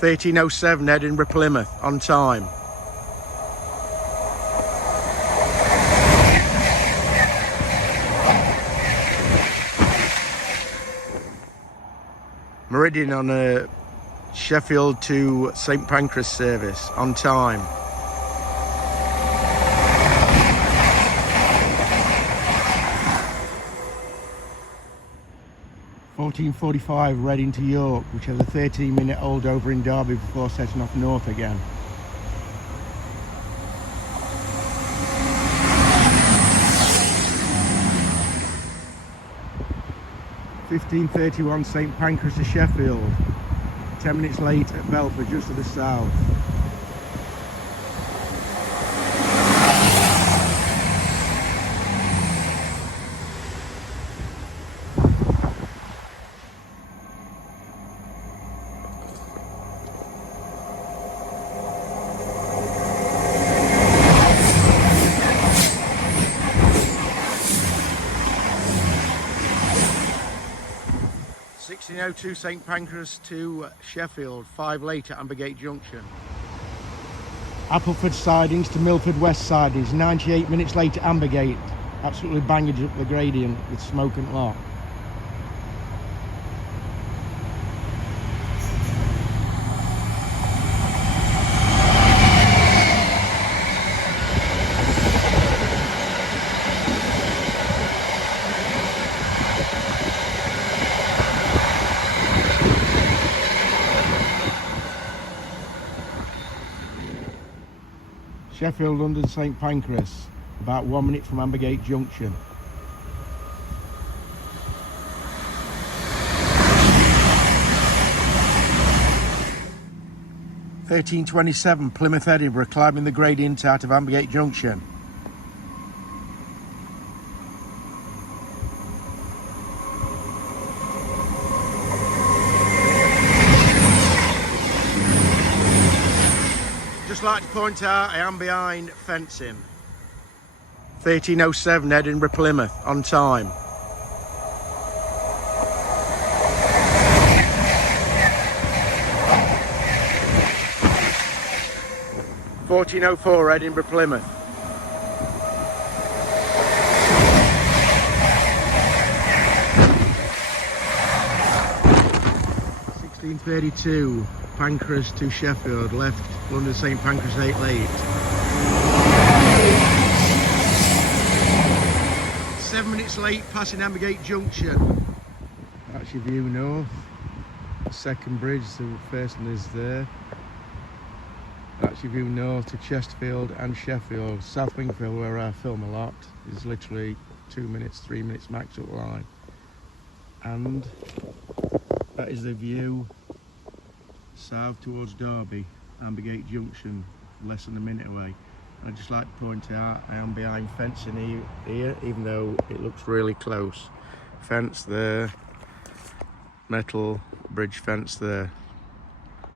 13:07 Edinburgh Plymouth on time. Meridian on a Sheffield to St Pancras service on time. (14:45) Reading to York, which has a 13-minute holdover in Derby before setting off north again. (15:31) St Pancras to Sheffield, 10 minutes late at Belfast, just to the south. (16:02) St Pancras to Sheffield, 5 late at Ambergate Junction. Appleford sidings to Milford West sidings, 98 minutes late at Ambergate. Absolutely banged up the gradient with smoke and lock. Sheffield, London, St Pancras, about 1 minute from Ambergate Junction. (13:27) Plymouth, Edinburgh, climbing the gradient out of Ambergate Junction. Just like to point out, I am behind fencing. (13:07) Edinburgh Plymouth on time. (14:04) Edinburgh Plymouth. (16:32) Pancras to Sheffield, left London St Pancras 8 late. 7 minutes late passing Ambergate Junction. That's your view north. The second bridge, the first one is there. That's your view north to Chesterfield and Sheffield. South Wingfield, where I film a lot, is literally 2 minutes, 3 minutes max up line. And that is the view south towards Derby, Ambergate Junction, less than a minute away. I'd just like to point out I am behind fencing here, even though it looks really close. Fence there, metal bridge fence there.